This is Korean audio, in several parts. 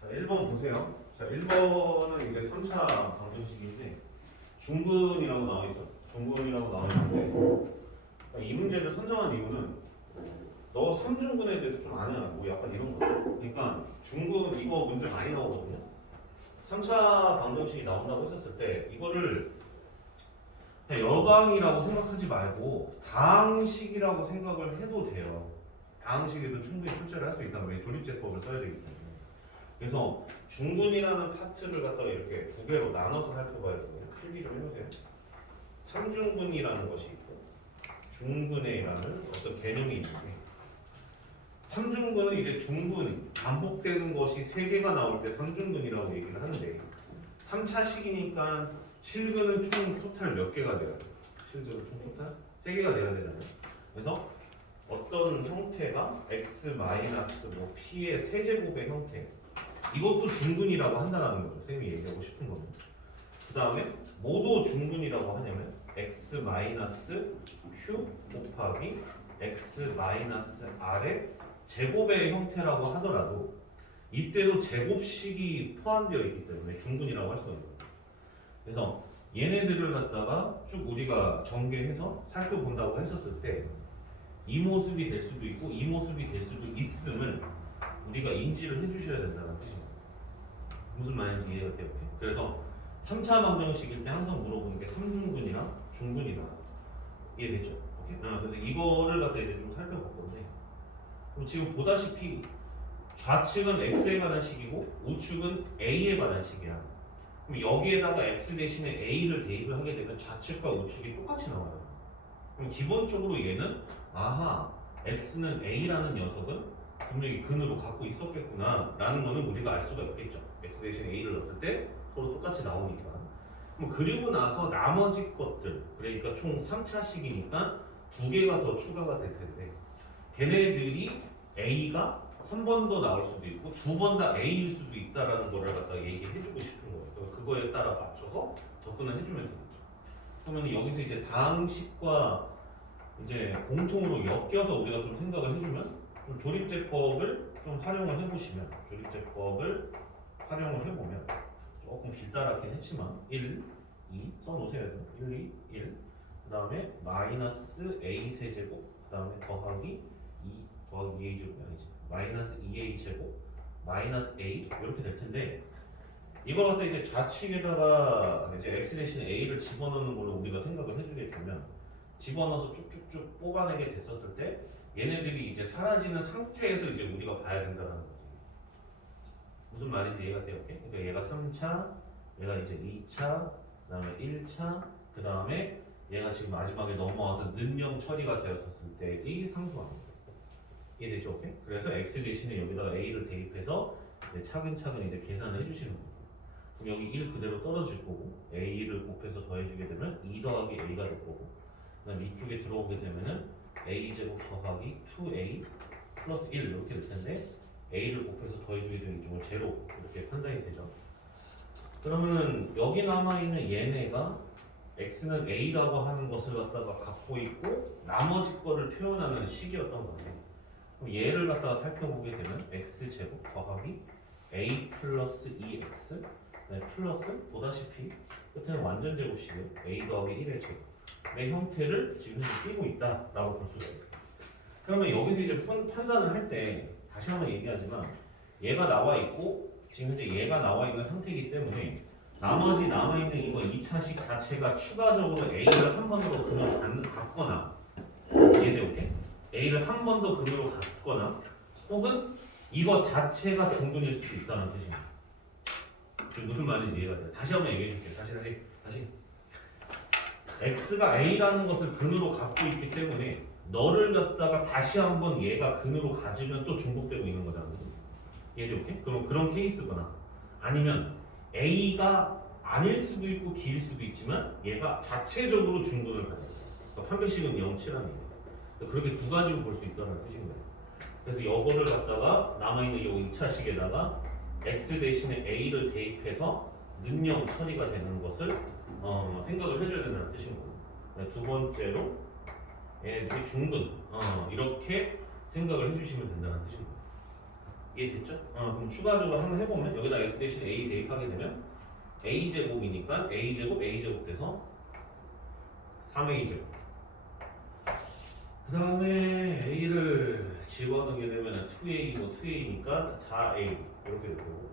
자, 1번 보세요. 자, 1번은 이제 3차 방정식인데 중근이라고 나와있죠. 중근이라고 나와있는데 이 문제를 선정한 이유는 너 3중근에 대해서 좀 아냐? 뭐 약간 이런 거. 그러니까 중근 이거 문제 많이 나오거든요. 3차 방정식이 나온다고 했었을 때 이거를 그냥 여방이라고 생각하지 말고 다항식이라고 생각을 해도 돼요. 다항식에도 충분히 출제를 할 수 있단 말이에요. 조립제법을 써야 되기 때문에. 그래서 중근이라는 파트를 갖다가 이렇게 두 개로 나눠서 살펴봐야 되거든요. 필기 좀 해보세요. 3중근이라는 것이 있고 중근회라는 어떤 개념이 있는데 3중근은 이제 중근, 반복되는 것이 3개가 나올 때 3중근이라고 얘기를 하는데 3차식이니까 실근은 총 토탈 몇 개가 돼야 돼요? 실근은 총 토탈 3개가 돼야 되잖아요. 그래서 어떤 형태가 x 뭐 p의 세제곱의 형태 이것도 중근이라고 한다는 거죠. 쌤이 얘기하고 싶은 거는. 그 다음에 뭐도 중근이라고 하냐면 x q 곱하기 x r의 제곱의 형태라고 하더라도 이때도 제곱식이 포함되어 있기 때문에 중근이라고 할 수 있는 거예요. 그래서 얘네들을 갖다가 쭉 우리가 전개해서 살펴본다고 했었을 때 이 모습이 될 수도 있고 이 모습이 될 수도 있음을 우리가 인지를 해주셔야 된다는 뜻입니다. 무슨 말인지 이해가 돼요? 그래서 3차 방정식일 때 항상 물어보는 게 3중근이랑 중근이다. 이해되죠? 오케이? 그래서 이거를 갖다 이제 좀 살펴볼 건데 그럼 지금 보다시피 좌측은 x에 관한 식이고 우측은 a에 관한 식이야. 그럼 여기에다가 x 대신에 a를 대입을 하게 되면 좌측과 우측이 똑같이 나와요. 그럼 기본적으로 얘는 아하 x는 a라는 녀석은 분명히 근으로 갖고 있었겠구나 라는 거는 우리가 알 수가 있겠죠. x 대신 a를 넣었을 때 서로 똑같이 나오니까. 그럼 그리고 나서 나머지 것들 그러니까 총 3차식이니까 2개가 더 추가가 될 텐데 걔네들이 a가 한 번 더 나올 수도 있고 2번 다 a일 수도 있다라는 거를 갖다가 얘기해주고 싶은 거예요. 그거에 따라 맞춰서 접근을 해주면 되겠죠. 그러면 여기서 이제 다항식과 이제 공통으로 엮여서 우리가 좀 생각을 해주면 좀 조립제법을 좀 활용을 해보시면 조립제법을 활용을 해보면 조금 길다랗긴 했지만 1, 2 써놓으셔야 돼요. 1, 2, 1 그 다음에 마이너스 a 세제곱 그 다음에 더하기 2 더하기 2a 제곱이 아니지 마이너스 2a 제곱 마이너스 a 이렇게 될 텐데 이걸 갖다 이제 좌측에다가 이제 x 대신 a를 집어넣는 걸로 우리가 생각을 해주게 되면 집어넣어서 쭉쭉쭉 뽑아내게 됐었을 때 얘네들이 이제 사라지는 상태에서 이제 우리가 봐야 된다는 거지. 무슨 말인지 이해가 돼요? 그러니까 얘가 3차, 얘가 이제 2차, 그 다음에 1차, 그 다음에 얘가 지금 마지막에 넘어와서 는영 처리가 되었었을 때의 상수합니다. 이해되죠? 오케이? 그래서 x 대신에 여기다가 a를 대입해서 이제 차근차근 이제 계산을 해주시는 거예요. 그럼 여기 1 그대로 떨어질 거고 a를 곱해서 더해주게 되면 2 더하기 a가 될 거고 그다음 이쪽에 들어오게 되면은 a 제곱 더하기 2a 플러스 1 이렇게 될 텐데 a를 곱해서 더해주게 되면 이쪽은 제로 이렇게 판단이 되죠. 그러면 여기 남아있는 얘네가 x는 a라고 하는 것을 갖다가 갖고 있고 나머지 거를 표현하는 식이었던 거예요. 그럼 얘를 갖다가 살펴보게 되면 x 제곱 더하기 a 플러스 2x 플러스 보다시피 끝에는 완전 제곱식이에요. a 더하기 1의 제곱의 형태를 지금 현재 띄고 있다라고 볼 수가 있어요. 그러면 여기서 이제 판단을 할 때 다시 한번 얘기하지만 얘가 나와 있고 지금 현재 얘가 나와 있는 상태이기 때문에 나머지 남아있는 이거 2차식 자체가 추가적으로 a를 한 번 더 근으로 갖거나 이해되오게? a를 한 번 더 근으로 갖거나 혹은 이거 자체가 중근일 수도 있다는 뜻입니다. 무슨 말인지 이해가 돼요? 다시 한번 얘기해 줄게요. 다시 x가 a라는 것을 근으로 갖고 있기 때문에 너를 갖다가 다시 한번 얘가 근으로 가지면 또 중복되고 있는 거잖아요. 이해되오게? 그럼 그런 케이스거나 아니면 a가 아닐 수도 있고 기일 수도 있지만 얘가 자체적으로 중근을 가져요. 그러니까 판별식은 0, 7라는 얘기예요. 그렇게 두 가지로 볼 수 있다는 뜻인 거예요. 그래서 이거를 갖다가 남아있는 이 2차식에다가 x 대신에 a를 대입해서 능령 처리가 되는 것을 생각을 해줘야 된다는 뜻인 거예요. 두 번째로 얘네들이 중근 이렇게 생각을 해주시면 된다는 뜻입니다. 이해됐죠? 그럼 추가적으로 한번 해보면 여기다 x 대신 a 대입하게 되면 a제곱이니까 a제곱 돼서 3a제곱. 그 다음에 a를 집어넣게 되면 2a고 2a니까 4a 이렇게 되고,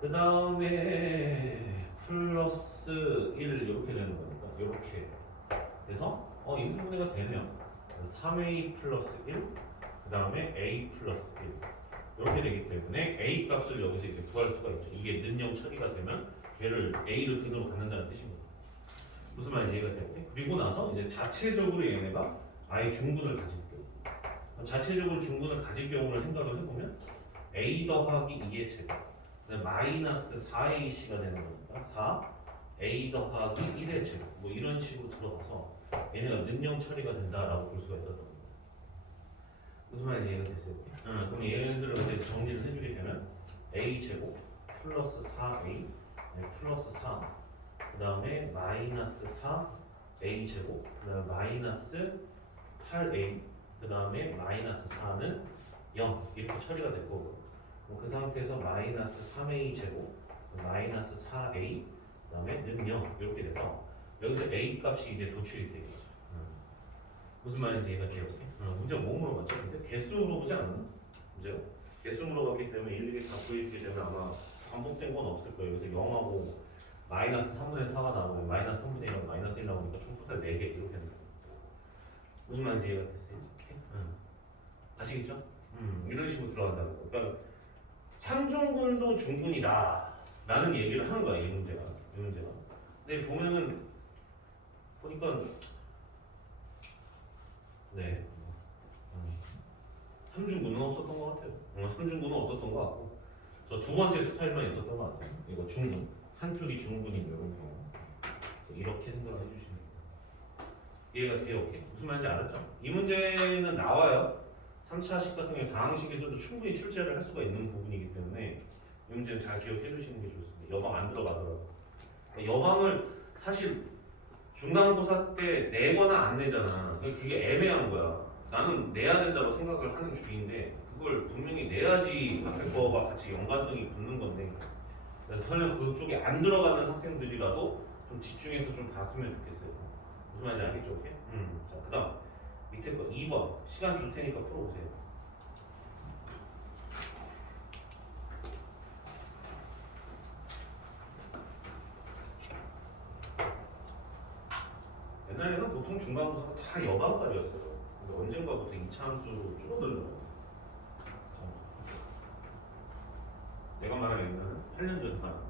그 다음에 플러스 1 이렇게 되는 거니까 이렇게 돼서 인수분해가 되면 3a 플러스 1, 그 다음에 a 플러스 1 이렇게 되기 때문에 a 값을 여기서 이제 구할 수가 있죠. 이게 는영 처리가 되면 걔를 a를 근으로 갖는다는 뜻입니다. 무슨 말인지 이해가 되는데, 그리고 나서 이제 자체적으로 얘네가 아예 중분을 가질 경우, 자체적으로 중분을 가질 경우를 생각을 해보면 a 더하기 2의 제곱 마이너스 4ac가 되는 거니까 4a 더하기 1의 제곱 뭐 이런 식으로 들어가서 얘네가 는영 처리가 된다라고 볼 수가 있었던 거예요. 무슨 말인지 이해가 됐어요? 그럼 얘네들을 이제 정리를 해주게 되면 a 제곱 플러스 4a 플러스 4, 그 다음에 마이너스 4a 제곱, 그 다음에 마이너스 8a, 그 다음에 마이너스 4는 0 이렇게 처리가 될 거고, 그 상태에서 마이너스 3a 제곱, 마이너스 4a, 그 다음에 는 0 이렇게 돼서 여기서 a 값이 이제 도출이 되겠죠. 무슨 말인지 이해가 돼요? 문제가 뭐 물어봤죠? 근데 개수 물어보지 않았나? 문제가? 개수 물어봤기 때문에 일일이 다 구해주게 되면 아마 반복된 건 없을 거예요. 그래서 0하고 마이너스 3분의 4가 나오면 마이너스 3분의 1하고 마이너스 1 나오니까 총 토탈 4개 이렇게 되는 거예요. 무슨 말인지 이해가 됐어요? 아시겠죠? 이런 식으로 들어간다는 거예요. 그러니까 삼중분도 중분이다 라는 얘기를 하는 거야, 이 문제가. 근데 보면은 보니까 네, 삼중분은 없었던 것 같아요. 삼중분은 없었던 것 같고, 저 두 번째 스타일만 있었던 것 같아요. 이거 중분, 한쪽이 중분인 이런 경우 이렇게 생각을 해주시면 돼요. 이해가 돼요? 오케이? 무슨 말인지 알았죠? 이 문제는 나와요. 3차식 같은 경우 다항식에서도 충분히 출제를 할 수가 있는 부분이기 때문에 이 문제는 잘 기억해 주시는 게 좋습니다. 여방 안 들어가더라고요. 여방을 사실 중간고사 때 내거나 안 내잖아. 그게 애매한 거야. 나는 내야 된다고 생각을 하는 주의인데 그걸 분명히 내야지 앞에 거가 같이 연관성이 붙는 건데, 그래서 설령 그쪽에 안 들어가는 학생들이라도 좀 집중해서 좀 봤으면 좋겠어요. 무슨 말인지 알겠죠? 오케이? 자, 그 다음 밑에 거 2번 시간 줄 테니까 풀어보세요. 옛날에는 보통 중간고사가 다 여반까지였어요. 근데 언젠가부터 2차 함수로 줄어들더라고요. 내가 말한 옛날은 8년 전 말한 거.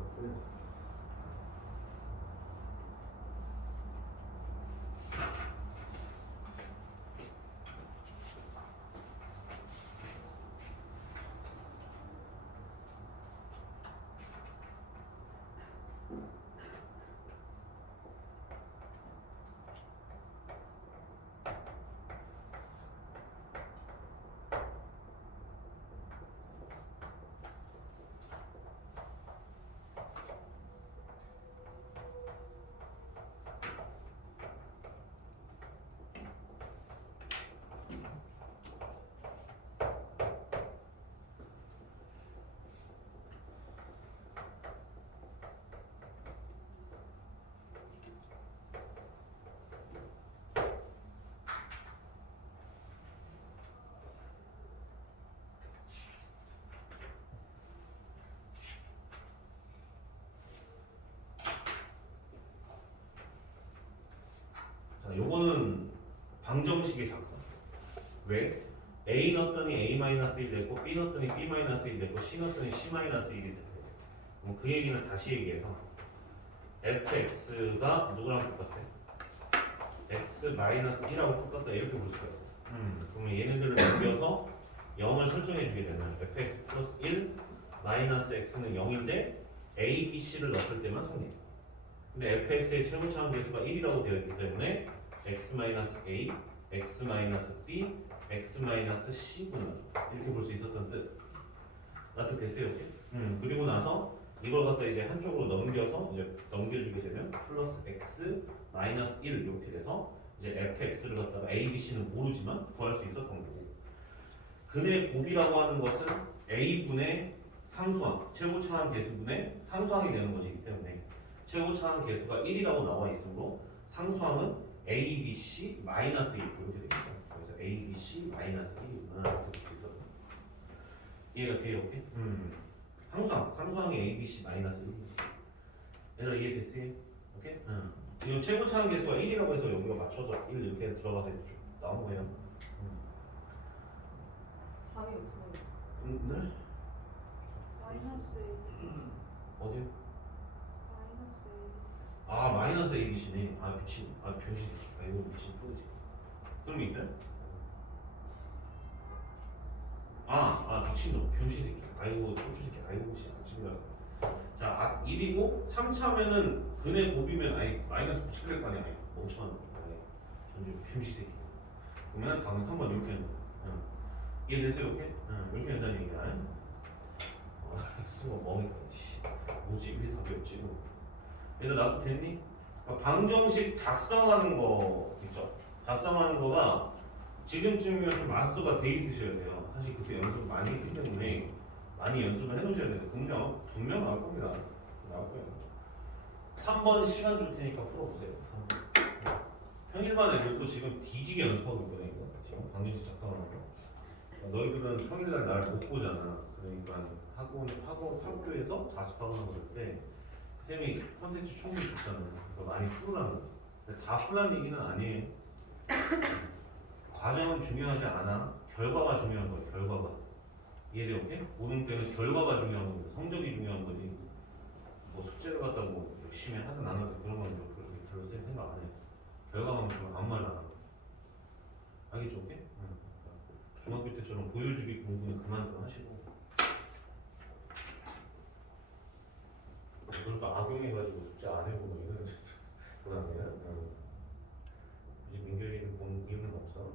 자, 요거는 방정식의 작성. 왜? A 넣었더니 A-1 됐고, B 넣었더니 B-1 됐고, C 넣었더니 C-1이 됐고. 그럼 그 얘기는 다시 얘기해서 fx가 누구랑 똑같아? x-1하고 똑같다 이렇게 볼 수가 있어. 그러면 얘네들을 넘겨서 0을 설정해 주게 되면 fx 플러스 1 마이너스 x는 0인데 a, b, c를 넣었을 때만 성립. 근데 fx의 최고차원 계수가 1이라고 되어 있기 때문에 x-a, x-b, x-c구나 이렇게 볼 수 있었던 뜻. 납득됐어요? 그리고 나서 이걸 갖다 이제 한쪽으로 넘겨서 이제 넘겨주게 되면 플러스 x 마이너스 1 이렇게 돼서 이제 fx를 갖다가 a, b, c는 모르지만 구할 수 있었던 거고, 근의 곱이라고 하는 것은 a분의 상수항, 최고차항 계수분의 상수항이 되는 것이기 때문에 최고차항 계수가 1이라고 나와 있으므로 상수항은 a, b, c 마이너스 1 이렇게 되겠죠. 그래서 a, b, c 마이너스 1이구나 이렇게 볼 수 있어. 이해가 돼요? 오케이? 상수항이 a, b, c 마이너스 1. 얘들아 이해됐어요? 오케이? 지금 최고차항 계수가 1이라고 해서 여기가 맞춰서 1 이렇게 들어가서 쭉 나온 거예요. 4이 없어요. 네? 마이너스 어디요? 마이너스 아 마이너스 ABC네. 아 미친. 아 병신. 아 이거 미친 또지. 그럼 있어요? 아 미친놈 병신 새끼. 아이고 초추 새끼. 아이고 씨 아침이라서. 자 1이고 3차면은 근의 곱이면 아니 마이너스 붙일 될 거 아니야. 멍청한 거. 전주 병신 새끼. 그러면 다음 3번 이렇게 하는 거야. 이해됐어요? 오케이? 이렇게 한다는 얘기야. 수고 멍이다. 씨. 뭐지? 왜 답이 없지? 얘들 나도 됐니? 방정식 작성하는 거 있죠? 작성하는 거가 지금쯤이면 좀 마스터가 돼 있으셔야 돼요. 사실 그때 연습 많이 했기 때문에 많이 연습을 해놓으셔야 돼요. 분명 나올 겁니다. 나올 거예요. 3번 시간 줄 테니까 풀어보세요. 3번. 평일반 애들도 지금 뒤지게 연습하고 있거든요. 지금 방정식 작성하는 거. 너희들은 평일날 날 못 보잖아. 그러니까 학교에서 자습하거나 그럴 때 쌤이 컨텐츠 충분히 줬잖아. 그거 많이 풀으라는 거야. 근데 다 풀라는 얘기는 아니에요. 과정은 중요하지 않아. 결과가 중요한 거야. 결과가. 이해돼? 오케이? 모든 때는 결과가 중요한 거고 성적이 중요한 거지. 뭐 숙제를 갖다 뭐 열심히 하든 안 하든 그런 건 그렇게 별로 생각 안 해. 결과만 보면 아무 말도 안 하고. 알겠죠? 오케이? 중학교 때처럼 보여주기 공부는 그만 좀 하시고. 그걸 또 악용해가지고 숙제 안 해보고 이거는 그다음에는 굳이 민규이를 본 이유는 없어.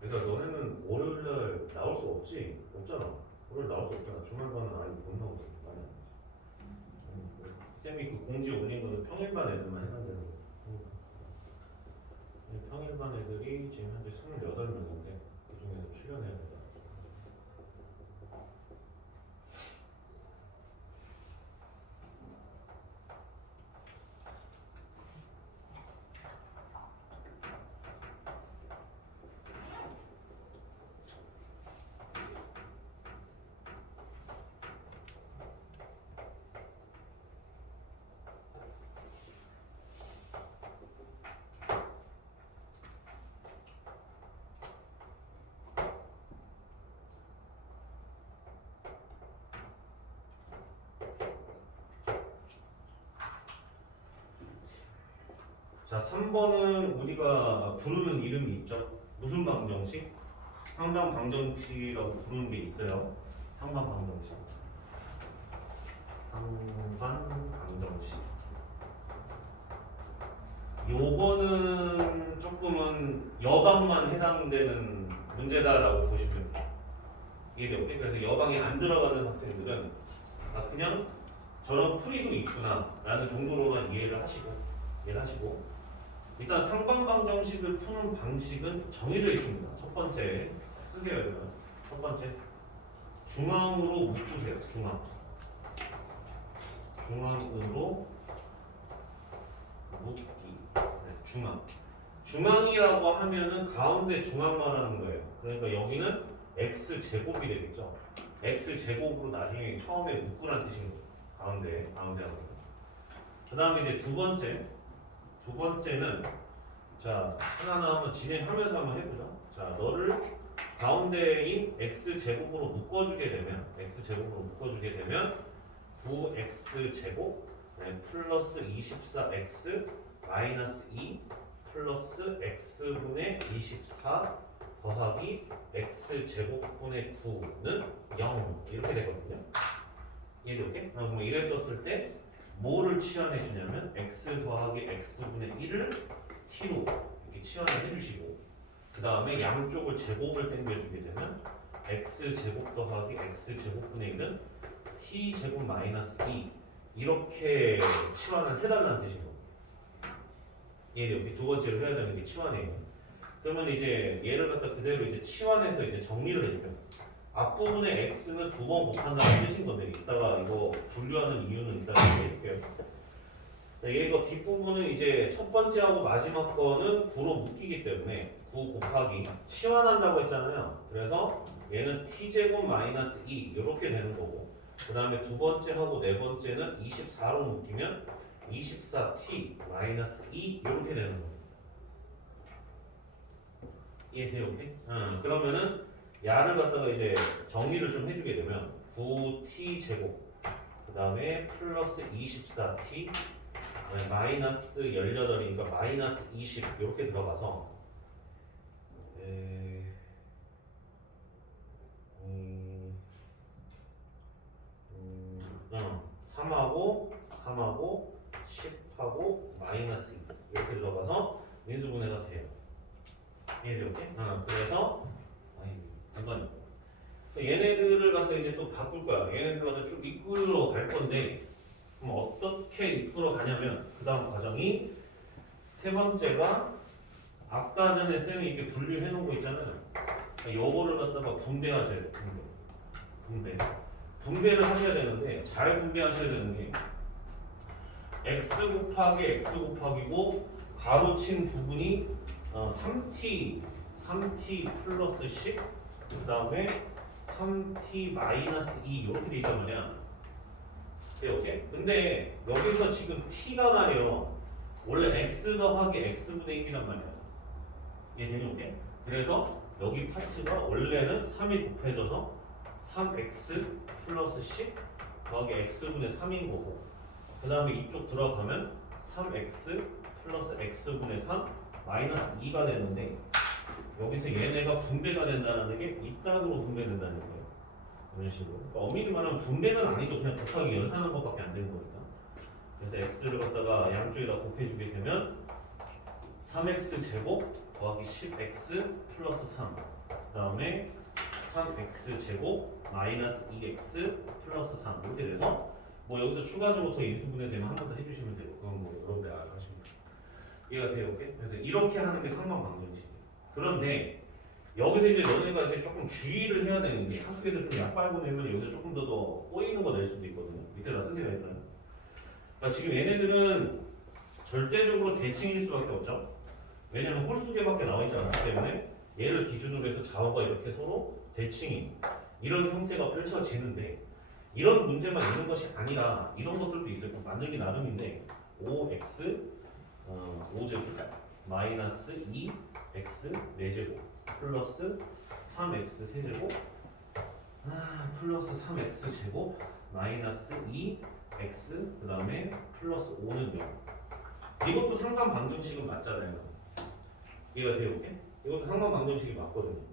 그러니까 너네는 월요일날 나올 수 없지? 없잖아. 월요일 나올 수 없잖아. 주말반은 아예 못 나오거든. 많이 안 나오지. 쌤이 그 공지 올린 거는 평일반 애들만 해당되는 거야. 평일반 애들이 지금 현재 28명인데 그 중에서 출연해야 된다. 자, 3번은 우리가 부르는 이름이 있죠. 무슨 방정식? 상반 방정식이라고 부르는 게 있어요. 상반 방정식. 상반 방정식. 요거는 조금은 여방만 해당되는 문제다라고 보시면 돼요. 이해돼요? 그래서 여방에 안 들어가는 학생들은 그냥 저런 풀이도 있구나 라는 정도로만 이해를 하시고 일단 상반방정식을 푸는 방식은 정해져 있습니다. 첫 번째 쓰세요. 여러분. 첫 번째 중앙으로 묶으세요. 중앙으로 묶기. 네, 중앙이라고 하면은 가운데 중앙 말하는 거예요. 그러니까 여기는 x 제곱이 되겠죠. x 제곱으로 나중에 처음에 묶으라는 뜻인 거예요. 가운데 하고. 그 다음에 이제 두 번째는 자 하나하나 한번 진행하면서 한번 해보죠. 자 너를 가운데인 x 제곱으로 묶어주게 되면 9x 제곱 플러스 24x 마이너스 2 플러스 x분의 24 더하기 x 제곱분의 9는 0 이렇게 되거든요. 이렇게 그럼 이랬었을 때 뭐를 치환해 주냐면 x 더하기 x분의 1을 t로 이렇게 치환을 해주시고 그 다음에 양쪽을 제곱을 당겨주게 되면 x제곱 더하기 x제곱분의 1은 t제곱 마이너스 2 이렇게 치환을 해달라는 뜻인 거. 얘 여기 두 번째로 해야 되는 게 치환이에요. 그러면 이제 얘를 갖다 그대로 이제 치환해서 이제 정리를 해주면 앞부분에 x는 두 번 곱한다는 뜻인 건데 이따가 이거 분류하는 이유는 이따가 얘기해줄게요. 얘가 뒷부분은 이제 첫 번째하고 마지막 거는 9로 묶이기 때문에 9 곱하기 치환한다고 했잖아요. 그래서 얘는 t제곱 마이너스 2 이렇게 되는 거고 그 다음에 두 번째하고 네 번째는 24로 묶이면 24t 마이너스 2 이렇게 되는 거예요. 이해돼요? 오케이? 그러면은 야를 갖다가 이제 정리를 좀 해주게 되면 9t 제곱 그 다음에 플러스 24t 마이너스 18이니까 마이너스 20 이렇게 들어가서 3하고 10하고 마이너스 2 이렇게 들어가서 인수분해가 돼요. 이해돼요? 그래서 잠깐만요. 얘네들을 갖다 이제 또 바꿀 거야. 얘네들 갖다 쭉 이끌어 갈 건데 그럼 어떻게 이끌어 가냐면 그 다음 과정이 세 번째가 아까 전에 쌤이 이렇게 분류해 놓은 거 있잖아요. 요거를 갖다가 분배하셔야 돼요. 분배를 하셔야 되는데 잘 분배하셔야 되는 게 x 곱하기 x 곱하기고 가로친 부분이 3t 플러스 10 그 다음에 3t 마이너스 2 이렇게 돼 있단 말이야. 오케이? 근데 여기서 지금 t가 말이에요. 원래 x 더하기 x분의 1이란 말이야. 이해되니? 오케이? 그래서 여기 파트가 원래는 3이 곱해져서 3x 플러스 10 더하기 x분의 3인 거고 그 다음에 이쪽 들어가면 3x 플러스 x분의 3 마이너스 2가 되는데 여기서 얘네가 분배가 된다는 게 이따구로 분배된다는 거예요. 이런 식으로. 그러니까 엄밀히 말하면 분배는 아니죠. 그냥 곱하기 연산한 것밖에 안 되는 거니까. 그래서 x를 갖다가 양쪽에다 곱해주게 되면 3x 제곱 더하기 10x 플러스 3. 그 다음에 3x 제곱 마이너스 2x 플러스 3 이렇게 돼서 뭐 여기서 추가적으로 더 인수분해 되면 한 번 더 해주시면 돼요. 그건 뭐 여러분들 알아서 하시면 돼요. 이해가 돼요? 오케이? 그래서 이렇게 하는 게 상관방정식이에요. 그런데 여기서 이제 너네가 이제 조금 주의를 해야 되는 게 학교에서 좀 약발고 내면 여기서 조금 더 꼬이는 거 낼 수도 있거든요. 밑에다 쓴 데가 있잖아요. 그러니까 지금 얘네들은 절대적으로 대칭일 수밖에 없죠. 왜냐면 홀수계밖에 나와 있지 않기 때문에 얘를 기준으로 해서 좌우가 이렇게 서로 대칭인 이런 형태가 펼쳐지는데 이런 문제만 있는 것이 아니라 이런 것들도 있어요. 만들기 나름인데 5x 5제곱 마이너스 2x 4제곱 플러스 3x 세제곱 플러스 3x 제곱 마이너스 2x 그 다음에 플러스 5는 0 이것도 상관방정식은 맞잖아요. 이해가 돼요? 이것도 상관방정식이 맞거든요.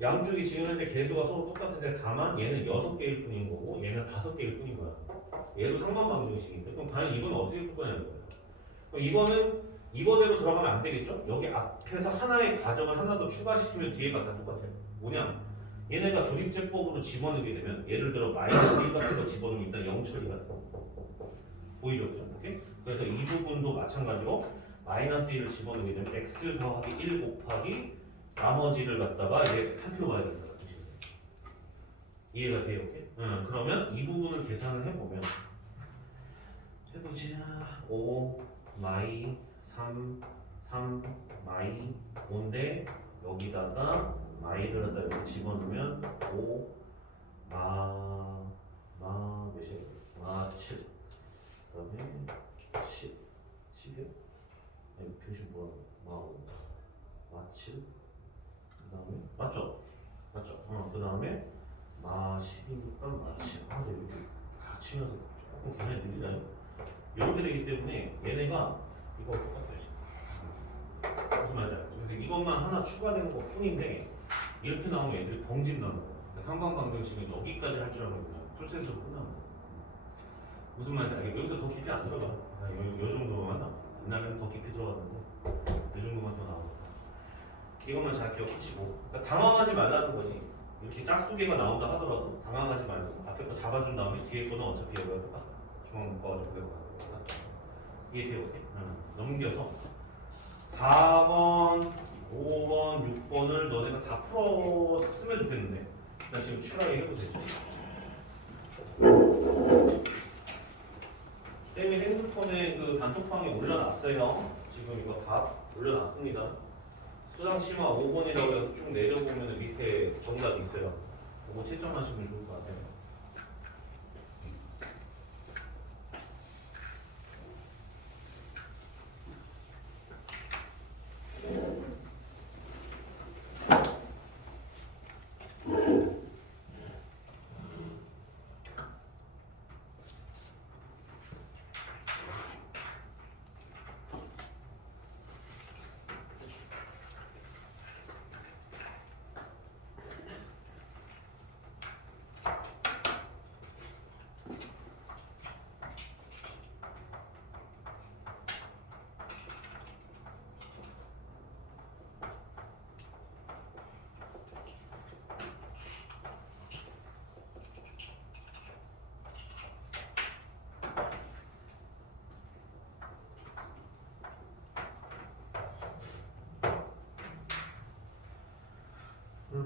양쪽이 지금 현재 개수가 서로 똑같은데 다만 얘는 6개일 뿐인 거고 얘는 5개일 뿐인 거야. 얘도 상관방정식인데 그럼 과연 이건 어떻게 풀 거냐는 거예요. 그럼 이거는 이거대로 들어가면 안 되겠죠? 여기 앞에서 하나의 과정을 하나 더 추가시키면 뒤에가 다 똑같아요. 뭐냐? 얘네가 조립제법으로 집어넣게 되면 예를 들어 마이너스 1 같은 거 집어넣으면 일단 0 처리가 돼요. 보이죠? 그죠? 오케이? 그래서 이 부분도 마찬가지로 마이너스 1을 집어넣게 되면 x 더하기 1 곱하기 나머지를 갖다가 이제 살펴봐야 된다. 이해가 돼요? 오케이? 그러면 이 부분을 계산을 해보면 해보자 5 마이 3 마이 5인데 여기다가 마이를 갖다 이렇게 집어넣으면 5 몇이에요? 7 그다음에 10이요? 아니 표시 뭐야? 7 그다음에 맞죠? 그 다음에 10이니까 7 이렇게 치면서 조금 계산이 느리잖아요. 이렇게 되기 때문에 얘네가 이거 똑같아요. 무슨 말인지 알죠? 그래서 이것만 하나 추가되는 것 뿐인데 이렇게 나오면 애들이 벙진다는 거예요. 상관방정식은 여기까지 할 줄 알고 그냥 풀센스로 끝나는 거예요. 무슨 말인지 알겠죠? 여기서 더 깊이 안 들어가. 요 정도만 나. 옛날에는 더 깊이 들어갔는데 이 정도만 더 나오고 이것만 잘 기억하시고 그러니까 당황하지 말라는 거지. 이렇게 짝수개가 나온다 하더라도 당황하지 말고 앞에 거 잡아준 다음에 뒤에 거는 어차피 여기가 똑같아. 중앙 묶어가지고 그대로 가는 거야. 이해돼요? 오케이? 넘겨서 4번, 5번, 6번을 너네가 다 풀었으면 좋겠는데 나 지금 추라이 해도 되죠? 쌤이 핸드폰에 그 단톡방에 올려놨어요. 지금 이거 다 올려놨습니다. 수상 심화 5번이라고 해서 쭉 내려보면 밑에 정답이 있어요. 그거 채점하시면 좋을 것 같아요.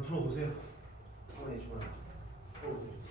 풀어보세요. 한번 해주면 풀어보세요.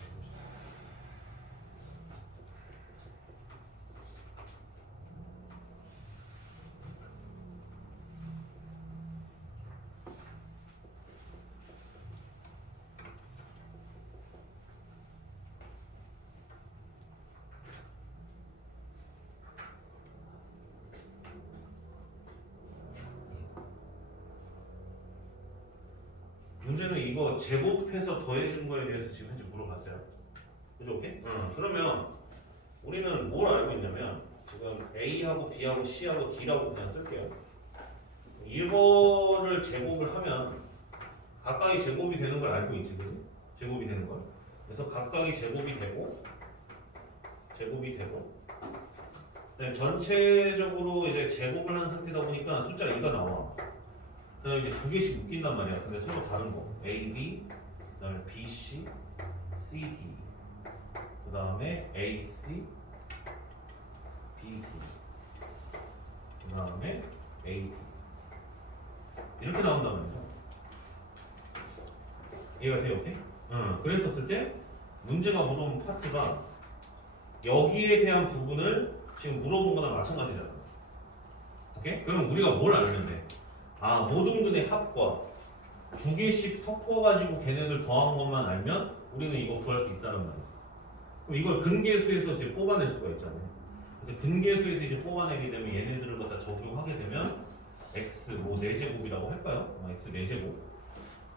문제는 이거 제곱해서 더해준 거에 대해서 지금 현재 물어봤어요. 그죠? 오케이? 그러면 우리는 뭘 알고 있냐면 지금 A하고 B하고 C하고 D라고 그냥 쓸게요. 1번을 제곱을 하면 각각이 제곱이 되는 걸 알고 있지, 그지? 제곱이 되는 걸. 그래서 각각이 제곱이 되고 그다음에 전체적으로 이제 제곱을 한 상태다 보니까 숫자 2가 나와. 그다음에 이제 두 개씩 묶인단 말이야. 근데 서로 다른 거. A, B, 그다음에 B, C, C, D. 그다음에 A, C, B, D. 그다음에 A, D. 이렇게 나온단 말이죠. 이해가 돼요, 오케이? 그랬었을 때 문제가 물어본 파트가 여기에 대한 부분을 지금 물어본 거나 마찬가지잖아. 오케이? 그럼 우리가 뭘 알면 돼? 아, 모든 근의 합과 두 개씩 섞어가지고 걔네들 더한 것만 알면 우리는 이거 구할 수 있다는 말이야. 그럼 이걸 근계수에서 이제 뽑아낼 수가 있잖아요. 그래서 근계수에서 이제 뽑아내게 되면 얘네들을 갖다 적용하게 되면 x 뭐 4제곱이라고 할까요? x 4제곱.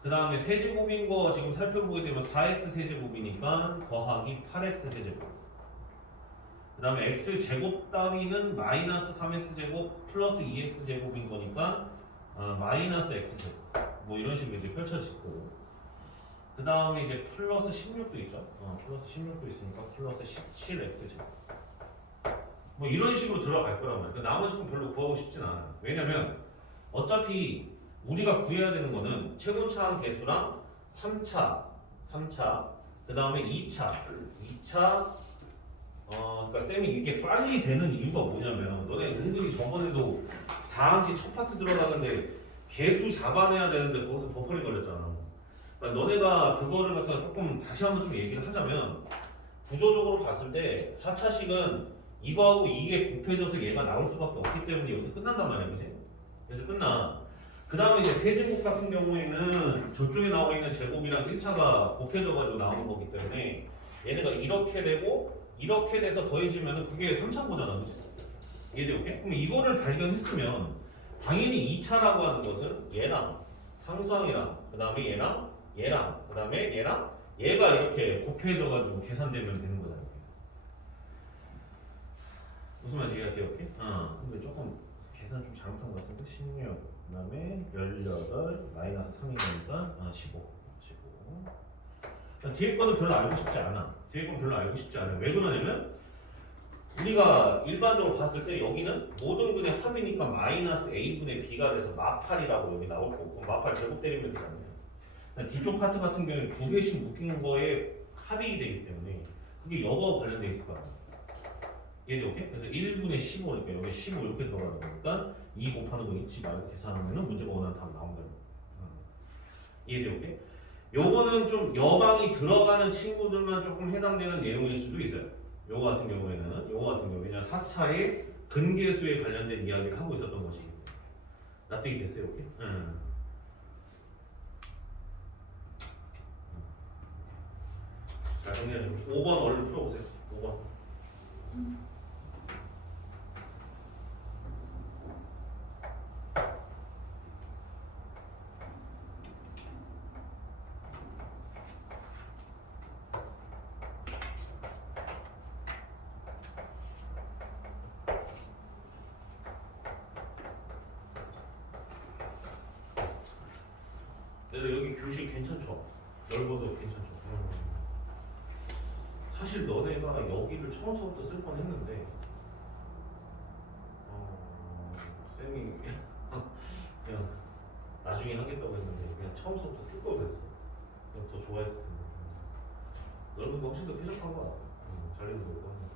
그 다음에 세제곱인 거 지금 살펴보게 되면 4x 세제곱이니까 더하기 8x 세제곱. 그 다음에 x 제곱 따위는 마이너스 3x 제곱 플러스 2x 제곱인 거니까 마이너스 x 제곱. 뭐 이런 식으로 이제 펼쳐질 거고. 그 다음에 이제 플러스 16도 있죠. 플러스 16도 있으니까 플러스 17x 제곱. 뭐 이런 식으로 들어갈 거란 말이야. 나머지 건 별로 구하고 싶진 않아. 왜냐면 어차피 우리가 구해야 되는 거는 최고차항 개수랑 3차, 그 다음에 2차, 그러니까 쌤이 이게 빨리 되는 이유가 뭐냐면 너네 은근히 저번에도 다항식 첫 파트 들어가는데 개수 잡아내야 되는데 거기서 버퍼링 걸렸잖아. 그러니까 너네가 그거를 갖다가 조금 다시 한번 좀 얘기를 하자면 구조적으로 봤을 때 4차식은 이거하고 이게 곱해져서 얘가 나올 수밖에 없기 때문에 여기서 끝난단 말이야, 그지? 그래서 끝나. 그 다음에 이제 세제곱 같은 경우에는 저쪽에 나와 있는 제곱이랑 1차가 곱해져가지고 나오는 거기 때문에 얘네가 이렇게 되고 이렇게 돼서 더해지면 그게 3차 거잖아, 그지? 이해돼, 오케이? 그럼 이거를 발견했으면 당연히 2차라고 하는 것은 얘랑 상수항이랑 그 다음에 얘랑 그 다음에 얘랑 얘가 이렇게 곱해져가지고 계산되면 되는 거잖아. 무슨 말인지 이해가 돼요, 오케이? 근데 조금 계산 좀 잘못한 것 같은데 16, 그 다음에 18 마이너스 3이니까 15. 뒤에 거는 별로 알고 싶지 않아. 왜 그러냐면 우리가 일반적으로 봤을 때 여기는 모든 근의 합이니까 마이너스 a분의 b가 돼서 마팔이라고 여기 나올 거고 마팔 제곱 때리면 되잖아요. 뒤쪽 파트 같은 경우에 두 개씩 묶인 거에 합이 되기 때문에 그게 여거와 관련돼 있을 거야. 이해돼? 오케이? 그래서 1분의 15니까 여기 15 이렇게 들어가는 거니까 2 곱하는 거 잊지 말고 계산하면 문제가 원하는 답 나온다. 이해돼? 오케이? 요거는 좀 여방이 들어가는 친구들만 조금 해당되는 내용일 수도 있어요. 요거 같은 경우에는 4차의 근계수에 관련된 이야기를 하고 있었던 것이 납득이 됐어요? 오케이? 자, 정리하시고 5번 얼른 풀어보세요. 5번. 여기 교실 괜찮죠? 넓어도 괜찮죠? 사실 너네가 여기를 처음서부터 쓸 뻔했는데 쌤이 그냥 나중에 하겠다고 했는데 그냥 처음서부터 쓸 걸 그랬어. 그럼 더 좋아했을 텐데. 넓은 거 훨씬 더 쾌적한 거야. 자리도 넓고 하니까.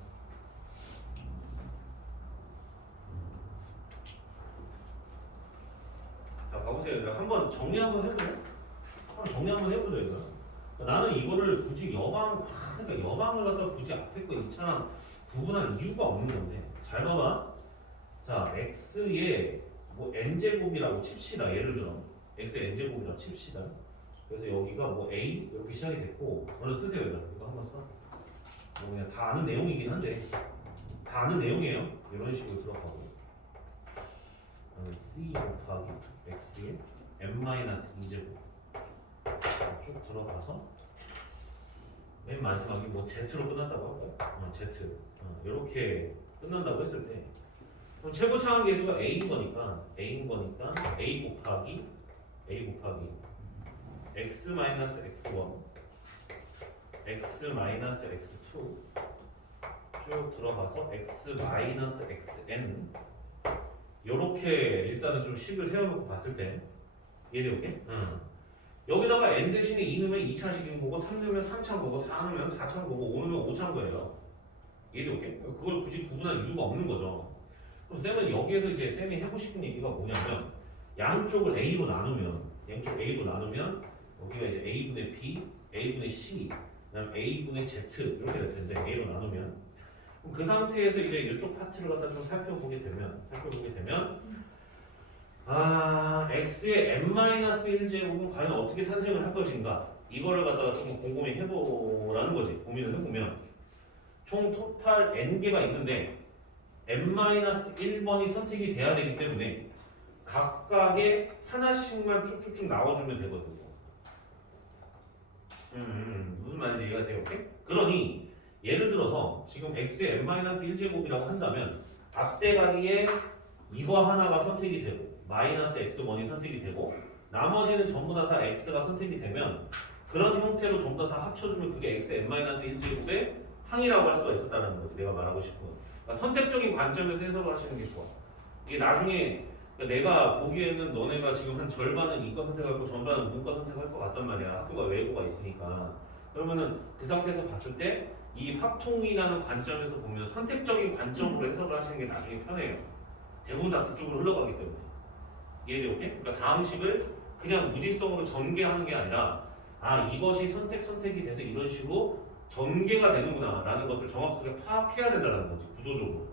자, 가보세요. 한번 정리 한번 해볼래? 정리 한번 해보자 이거. 나는 이거를 굳이 그러니까 여방을 갖다 굳이 앞에 거 2차랑 구분할 이유가 없는 건데. 잘 봐봐. 자, x의 뭐 n제곱이라고 칩시다. 예를 들어 x의 n제곱이라고 칩시다. 그래서 여기가 뭐 a 이렇게 시작이 됐고, 오늘 쓰세요 이거. 이거 한번 써. 그냥 다 아는 내용이긴 한데 다 아는 내용이에요. 이런 식으로 들어가고 c 곱하기 x의 n-2제곱 쭉 들어가서 맨 마지막에 뭐 z로 끝났다고 할까요? z 이렇게 끝난다고 했을 때 그럼 최고 차항 계수가 a인 거니까 a 곱하기 x-x1 x-x2 쭉 들어가서 x-xn 요렇게 일단은 좀 식을 세워놓고 봤을 때 이해돼 오케이? 여기다가 n 대신에 2 넣으면 2차식인 거고 3 넣으면 3차인 거고 4 넣으면 4차인 거고 5 넣으면 5차인 거예요. 이해돼 오케이? 그걸 굳이 구분할 이유가 없는 거죠. 그럼 쌤은 여기에서 이제 쌤이 해보고 싶은 얘기가 뭐냐면 양쪽을 a로 나누면 여기가 이제 a분의 b, a분의 c, 그다음 a분의 z 이렇게 될 텐데 a로 나누면 그럼 그 상태에서 이제 이쪽 파트를 갖다 좀 살펴보게 되면 x의 n-1제곱은 과연 어떻게 탄생을 할 것인가 이거를 갖다가 조금 곰곰이 해보라는 거지. 고민을 해보면 총 토탈 n개가 있는데 n-1번이 선택이 돼야 되기 때문에 각각의 하나씩만 쭉쭉쭉 나와주면 되거든요. 무슨 말인지 이해가 돼요? 오케이? 그러니 예를 들어서 지금 x의 n-1제곱이라고 한다면 앞대가리에 이거 하나가 선택이 되고 마이너스 x1이 선택이 되고 나머지는 전부 다 x가 선택이 되면 그런 형태로 전부 다 합쳐주면 그게 x n-1제곱의 항이라고 할 수가 있었다는 거지. 내가 말하고 싶은 건 그러니까 선택적인 관점에서 해석을 하시는 게 좋아. 이게 나중에 그러니까 내가 보기에는 너네가 지금 한 절반은 이과 선택하고 절반은 문과 선택할 것 같단 말이야. 학교가 외고가 있으니까. 그러면은 그 상태에서 봤을 때 이 확통이라는 관점에서 보면 선택적인 관점으로 해석을 하시는 게 나중에 편해요. 대부분 다 그쪽으로 흘러가기 때문에. 이해돼 오케이? 그러니까 다음 식을 그냥 무지성으로 전개하는 게 아니라 이것이 선택이 돼서 이런 식으로 전개가 되는구나 라는 것을 정확하게 파악해야 된다는 거지. 구조적으로.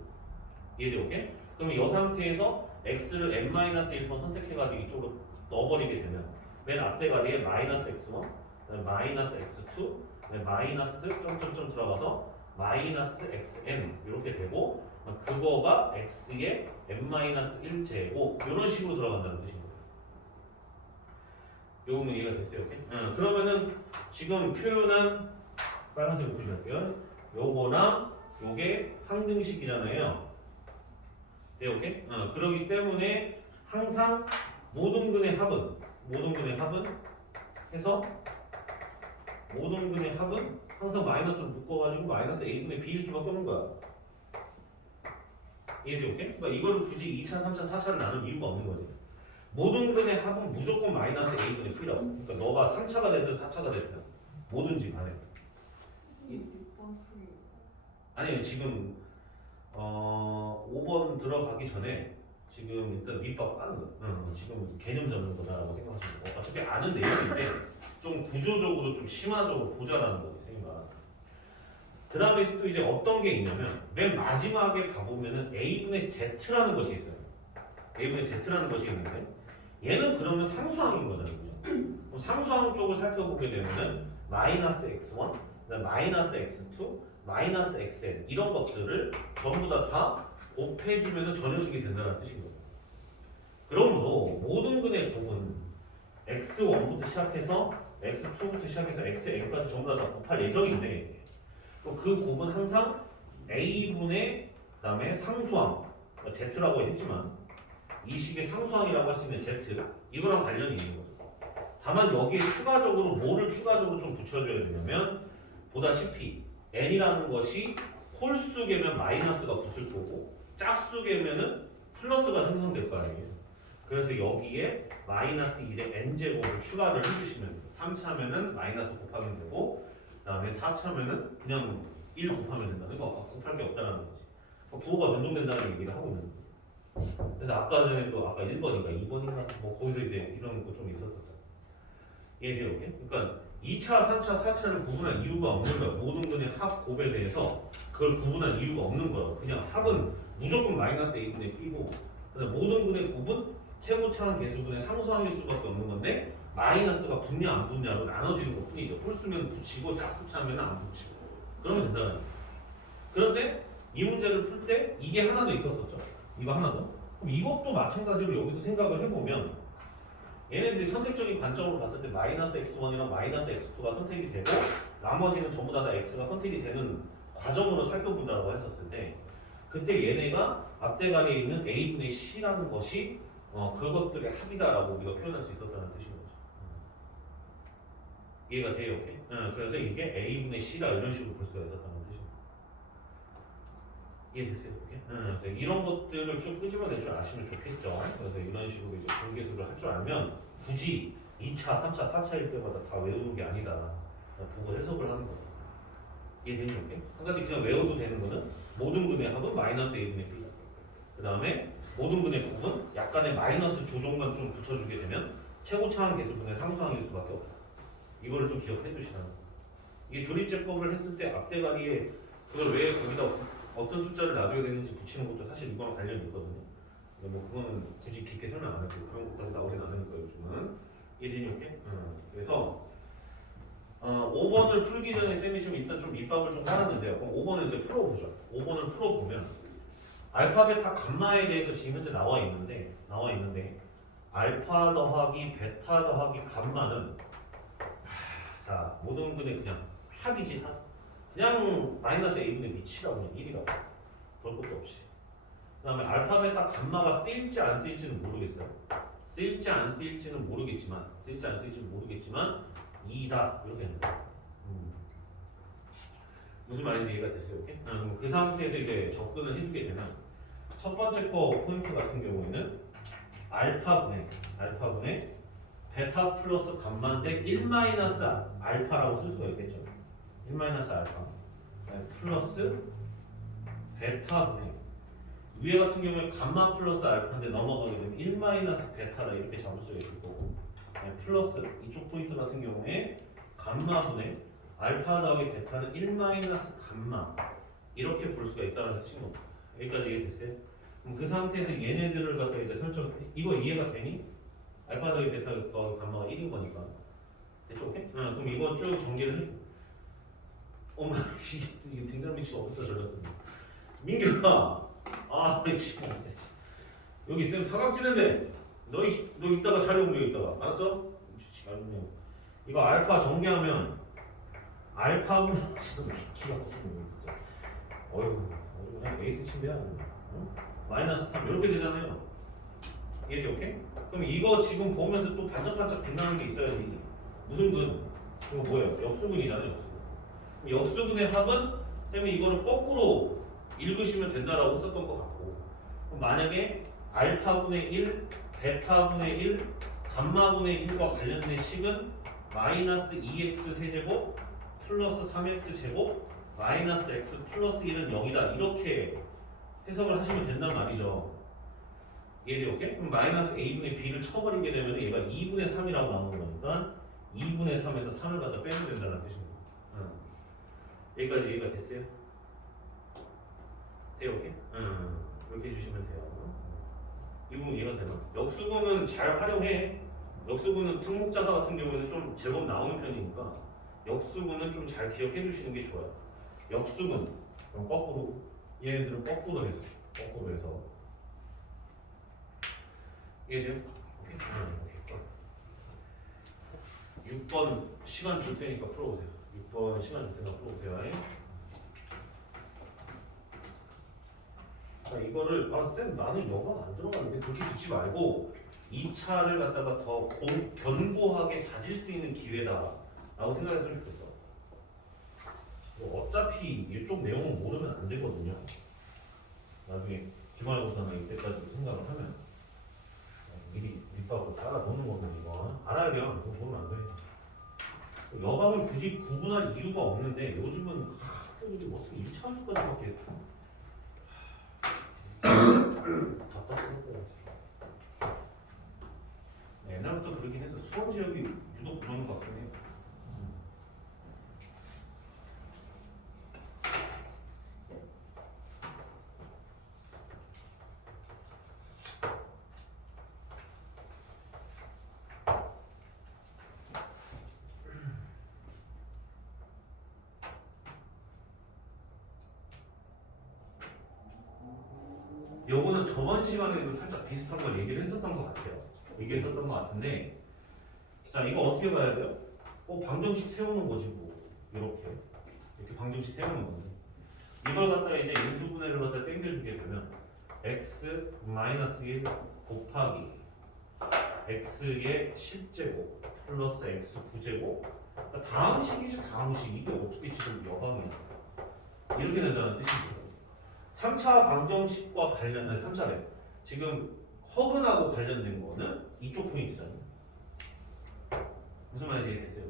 이해돼 오케이? 그러면 이 상태에서 x를 n-1번 선택해가지고 이쪽으로 넣어버리게 되면 맨 앞대가리에 마이너스 x1, 마이너스 x2, 마이너스 점점점 들어가서 마이너스 xn 이렇게 되고 그거가 x의 n-1제곱 이런 식으로 들어간다는 뜻인 거예요. 요거는 이해가 됐어요? 오케이? 그러면은 지금 표현한 빨간색으로 보시면 요거랑 요게 항등식이잖아요. 네, 오케이? 그러기 때문에 항상 모동근의 합은 항상 마이너스로 묶어가지고 마이너스 a분의 b일 수밖에 없는 거야. 이해돼? 오케이? 그러니까 이거를 굳이 2차, 3차, 4차를 나눌 이유가 없는 거지. 모든 근의 합은 무조건 마이너스 a분의 b라고. 그러니까 너가 3차가 됐든 4차가 됐든 뭐든지 간에. 선생님 6번 풀이 아니 지금 5번 들어가기 전에 지금 일단 밑밥 까는 거. 지금 개념 잡는 거다라고 생각하시면 되고 어차피 아는 내용인데 좀 구조적으로 좀 심화적으로 보자라는 거지 생각. 그 다음에 또 이제 어떤 게 있냐면 맨 마지막에 가보면은 a분의 z라는 것이 있어요. a분의 z라는 것이 있는데 얘는 그러면 상수항인 거잖아요. 그죠? 그럼 상수항 쪽을 살펴보게 되면은 마이너스 x1, 그다음 마이너스 x2, 마이너스 xn 이런 것들을 전부 다 곱해주면은 전형식이 된다는 뜻인 거예요. 그러므로 모든 근의 곱은 x1부터 시작해서 x2부터 시작해서 xn까지 전부 다 곱할 예정인데 그 곱은 항상 a분의 그다음에 상수항 그러니까 z라고 했지만 이 식의 상수항이라고 할 수 있는 z 이거랑 관련이 있는 거죠. 다만 여기에 추가적으로 뭐를 추가적으로 좀 붙여줘야 되냐면 보다시피 n이라는 것이 홀수 개면 마이너스가 붙을 거고 짝수 개면은 플러스가 생성될 거 아니에요. 그래서 여기에 마이너스 1의 n제곱을 추가를 해주시면 돼요. 3차면은 마이너스 곱하면 되고 그 다음에 4차면은 그냥 1 곱하면 된다는 거 곱할 게 없다는 거지. 부호가 변동된다는 얘기를 하고 있는 거예요. 그래서 아까 전에 또 아까 1번인가 2번인가 뭐 거기서 이제 이런 거 좀 있었었죠. 이해돼요? 오케이? 그러니까 2차, 3차, 4차를 구분한 이유가 없는 거야. 모든 근의 합 곱에 대해서 그걸 구분한 이유가 없는 거야. 그냥 합은 무조건 마이너스 a분의 b고 그다음 모든 근의 곱은 최고차항 개수분의 상수항일 수밖에 없는 건데 마이너스가 붙냐 안 붙냐로 나눠지는 것 뿐이죠. 홀수면 붙이고 짝수차면 안 붙이고 그러면 된다. 그런데 이 문제를 풀 때 이게 하나 더 있었었죠. 이거 하나 더. 그럼 이것도 마찬가지로 여기서 생각을 해보면 얘네들이 선택적인 관점으로 봤을 때 마이너스 x1이랑 마이너스 x2가 선택이 되고 나머지는 전부 다 x가 선택이 되는 과정으로 살펴본다고 했었을 때 그때 얘네가 앞대가리에 있는 a분의 c라는 것이 그것들의 합이다라고 우리가 표현할 수 있었다는 뜻인 거죠. 이해가 돼요? 오케이? 그래서 이게 a분의 c다 이런 식으로 볼 수가 있었다는 뜻입니다. 이해됐어요? 오케이? 그래서 이런 것들을 쭉 끄집어낼 줄 아시면 좋겠죠. 그래서 이런 식으로 이제 분계수를 할 줄 알면 굳이 2차, 3차, 4차일 때마다 다 외우는 게 아니다. 보고 해석을 하는 거예요. 이해되는 오케이? 한 가지 그냥 외워도 되는 거는 모든 근의 합은 마이너스 a분의 b. 그 다음에 모든 근의 곱은 약간의 마이너스 조정만 좀 붙여주게 되면 최고차항 개수분의 상수항일 수밖에 없다. 이거를 좀 기억해 두시라는 거예요. 이게 조립제법을 했을 때 앞대가리에 그걸 왜 거기다 어떤 숫자를 놔둬야 되는지 붙이는 것도 사실 이거랑 관련이 있거든요. 근데 뭐 그거는 굳이 깊게 설명 안 할게요. 그런 것까지 나오진 않으니까 요즘은. 이해되니 오케이? 그래서 5번을 풀기 전에 쌤이 지금 일단 좀 밑밥을 좀 깔았는데요. 그럼 5번을 이제 풀어보죠. 5번을 풀어보면 알파, 베타, 감마에 대해서 지금 현재 나와 있는데 알파 더하기 베타 더하기 감마는 자 모든 근의 그냥 합이지 합. 그냥 마이너스 a분의 b 치라고 그냥 1이라고 볼 것도 없이. 그 다음에 알파, 베타, 감마가 쓰일지 안 쓰일지는 모르겠어요. 쓰일지 안 쓰일지는 모르겠지만 2다 이렇게 됩니다. 무슨 말인지 이해가 됐어요? 오케이? 그럼 그 상태에서 이제 접근을 해주게 되면 첫 번째 거 포인트 같은 경우에는 알파분의 베타 플러스 감마인데 1 마이너스 알파라고 쓸 수가 있겠죠. 1 마이너스 알파 플러스 베타분의 위에 같은 경우에 감마 플러스 알파인데 넘어가게 되면 1 마이너스 베타라 이렇게 잡을 수가 있을 거고 플러스 이쪽 포인트 같은 경우에 감마분의 알파 더하기 베타는 1 마이너스 감마 이렇게 볼 수가 있다는 뜻인 겁니다. 여기까지 이해됐어요? 그럼 그 상태에서 얘네들을 갖다 이제 설정 이거 이해가 되니? 알파 더하기 베타 더하기 감마가 1인 거니까 됐죠? 오케이? 그럼 이거 쭉 정리를 해줘. 엄마 이게 등장 위치가 어디다 절렸습니다. 민규가 진짜 여기 쌤 사각지대인데 너 이따가 자료 옮겨 있다가 알았어? 이거 알파 정리하면 알파분 지금 기가 막히네 진짜. 어휴 그냥 에이스 침대야. 응? 마이너스 3 이렇게 되잖아요. 이해돼 오케이? 그럼 이거 지금 보면서 또 반짝반짝 빛나는 게 있어야지. 무슨 근? 이거 뭐예요? 역수근이잖아요. 역수근의 합은 쌤이 이거를 거꾸로 읽으시면 된다라고 썼던 것 같고 그럼 만약에 알파분의 1 베타분의 1 감마분의 1과 관련된 식은 마이너스 2x 세제곱 플러스 3x 제곱 마이너스 x 플러스 1은 0이다 이렇게 해석을 하시면 된단 말이죠. 이해돼요? 오케이? 그럼 마이너스 a분의 b를 쳐버리게 되면 얘가 2분의 3이라고 나오는 거니까 2분의 3에서 3을 갖다 빼면 된다는 뜻입니다. 여기까지 이해가 됐어요? 돼요? 오케이? 이렇게 해주시면 돼요. 이 부분 이해가 되나? 역수분은 잘 활용해. 역수분은 특목자사 같은 경우에는 좀 제법 나오는 편이니까 역수분은 좀 잘 기억해 주시는 게 좋아요. 역수분 그럼 거꾸로 얘네들은 거꾸로 해서 이해돼요? 오케이. 6번 시간 줄 테니까 풀어보세요. 6번 시간 줄 테니까 풀어보세요. 자, 이거를 쌤 나는 여가 안 들어가는데 그렇게 듣지 말고 2차를 갖다가 더 견고하게 다질 수 있는 기회다 라고 생각했으면 좋겠어. 어차피 이쪽 내용은 모르면 안 되거든요. 나중에 기말고사나 이때까지 생각을 하면 미리 밑밥으로 따라 놓는 거는 이건 알아야 돼요. 이거 보면 안 돼. 여감을 굳이 구분할 이유가 없는데 요즘은 학교들이 어떻게 1차 함수까지밖에 옛날부터 그러긴 해서 수험 지역이 유독 그런 것 같긴 해요. 요거는 저번 시간에도 살짝 비슷한 걸 얘기를 했었던 것 같아요. 얘기했었던 것 같은데, 자 이거 어떻게 봐야 돼요? 방정식 세우는 거지 뭐 이렇게 방정식 세우는 건데 이걸 갖다가 이제 인수분해를 갖다 당겨주게 되면 x 마이너스 1 곱하기 x의 10제곱 플러스 x 9제곱 그러니까 다음 식이지 다음 식 이게 어떻게 지금 여방이야 이렇게 된다는 뜻이죠. 3차 방정식과 관련된 3차래. 지금 허근하고 관련된 거는 이쪽 포인트잖아요. 무슨 말인지 이해됐어요?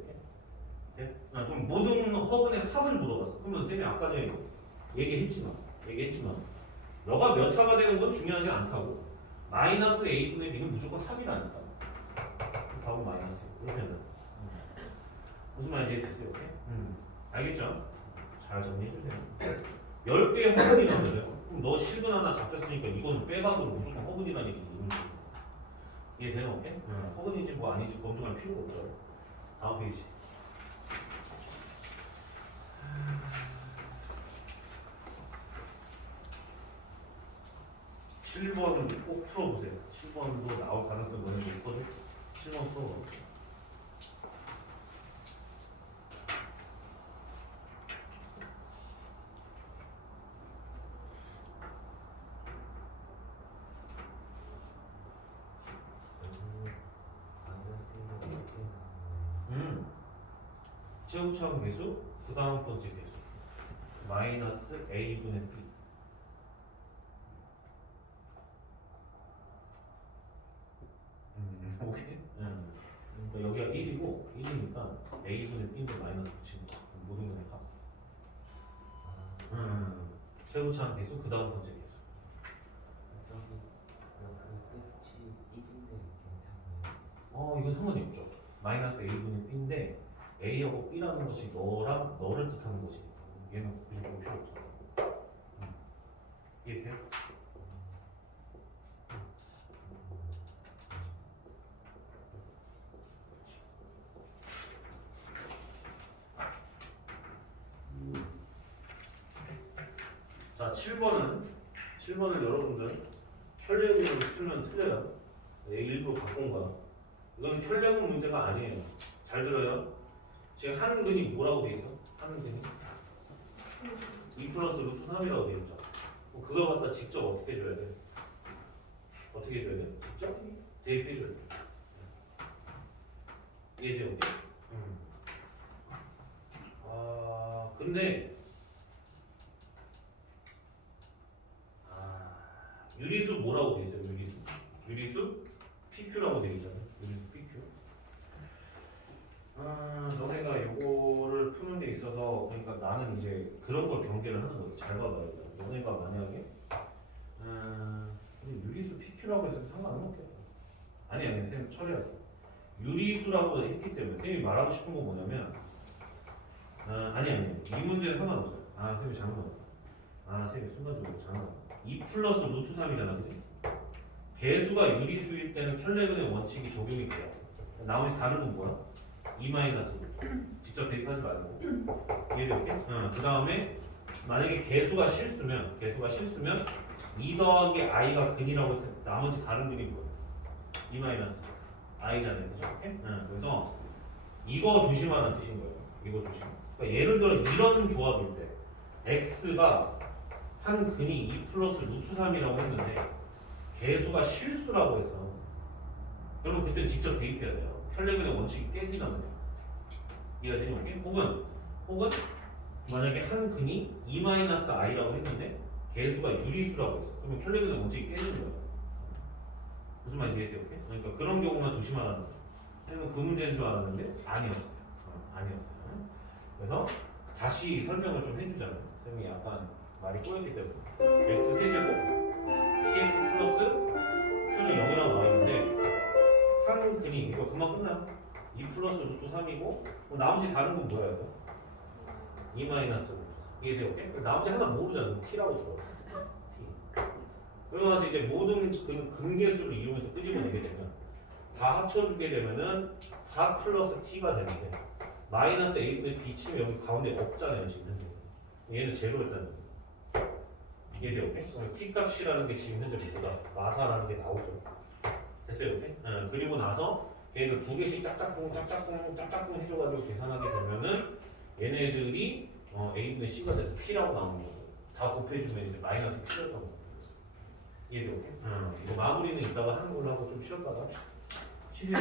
네? 그럼 모든 허근의 합을 물어봤어. 그러면 쌤이 아까 전에 얘기했지만 너가 몇 차가 되는 건 중요하지 않다고. 마이너스 a분의 b는 무조건 합이라니까. 답은 마이너스. 이렇게 된다. 무슨 말인지 이해됐어요? 알겠죠? 잘 정리해주세요. 10개의 허근이 나오잖아요. 그럼 너 실근 하나 잡혔으니까 이거는 빼박으로 무조건 허근이라는 얘기지. 이해되는 거게? 허근인지 뭐 아닌지 검증할 필요가 없죠. 다음 페이지. 7번 꼭 풀어보세요. 7번도 나올 가능성이 너무 높거든. 7번 풀어보세요. 최우차원 계수, 그 다음 번째 계수 마이너스 a분의 b 오케이? 그러니까 여기가 1이고 1이니까 a분의 b인데 마이너스 붙이는 거 모든 거의 값 최우차원 계수, 그 다음 번째 계수 이건 상관이 없죠. 마이너스 a분의 b인데 A하고 B라는 것이 너를 뜻하는 것이니까 얘는 굳이 볼 필요 없어. 이해돼요? 자, 7번은 여러분들 편리형으로 풀면 틀려요. 일부러 바꾼 거야. 이건 편리형 문제가 아니에요. 잘 들어요. 지금 한근이 뭐라고 돼 있어? 한근이 2 플러스 루트 3이라고 돼 있죠. 그걸 갖다 직접 어떻게 해줘야 돼? 어떻게 해줘야 돼? 직접 대입해줘야 돼. 이해돼요? 근데 유리수 뭐라고 돼 있어요? 유리수 PQ라고 되어 있잖아. 유리수 PQ. 너네가 요거를 푸는 데 있어서 그러니까 나는 이제 그런 걸 경계를 하는 거지. 잘 봐봐요. 너네가 만약에 유리수 PQ라고 했으면 상관은 없겠다. 아니 쌤 처리하자. 유리수라고 했기 때문에 쌤이 말하고 싶은 건 뭐냐면 아니 이 문제는 상관없어요. 쌤이 잘못했다. 쌤이 순간적으로 잘못했다. 2 플러스 루트 3이잖아, 그지? 개수가 유리수일 때는 켈레그의 원칙이 적용이 돼요. 나머지 다른 건 뭐야? 2 마이너스 루트. 직접 대입하지 말고. 이해될게? 그 다음에 만약에 개수가 실수면 2 더하기 i가 근이라고 했을 때 나머지 다른 근이 뭐야? 2 마이너스 i잖아요, 그죠? 그래서 이거 조심하라는 뜻인 거예요. 이거 조심. 그러니까 예를 들어 이런 조합일 때 x가 한 근이 2 플러스 루트 3이라고 했는데 개수가 실수라고 했어. 그러면 그때 직접 대입해야 돼요. 켈레그의 원칙이 깨지면 돼요. 이해가 되니? 오케이? 혹은 만약에 한 근이 2 마이너스 i라고 했는데 개수가 유리수라고 했어. 그러면 켈레그의 원칙이 깨지는 거예요. 무슨 말인지 이해돼요? 오케이? 그러니까 그런 경우만 조심하라는 거예요. 쌤은 그 문제인 줄 알았는데 아니었어요. 아니었어요. 그래서 다시 설명을 좀 해주자면 쌤이 약간 말이 꼬였기 때문에 x 세제곱 px 플러스 q는 0이라고 나와있는데 한 근이 이거 금방 끝나요. 2 플러스 루트 3이고 나머지 다른 건 뭐야 이거? 2 마이너스 루트 3 이해돼요? 오케이? 나머지 하나 모르잖아. t라고 써. t. 그러고 나서 이제 모든 근계수를 이용해서 끄집어내게 되면 다 합쳐주게 되면은 4 플러스 t가 되는데 마이너스 a분의 b 치면 여기 가운데 없잖아요 지금 현재. 얘는 제로였다는 거예요. 이해돼요? 오케이? 그럼 t 값이라는 게 지금 현재 뭐보다 마사라는 게 나오죠. 됐어요? 오케이? 그리고 나서 걔를 두 개씩 짝짝꿍 해줘가지고 계산하게 되면은 얘네들이 a분의 c가 돼서 p라고 나오는 거고 다 곱해주면 이제 마이너스 p였다고 나오는 거예요. 이해돼요? 오케이? 이거 마무리는 이따가 하는 걸로 하고 좀 쉬었다가 쉬세요.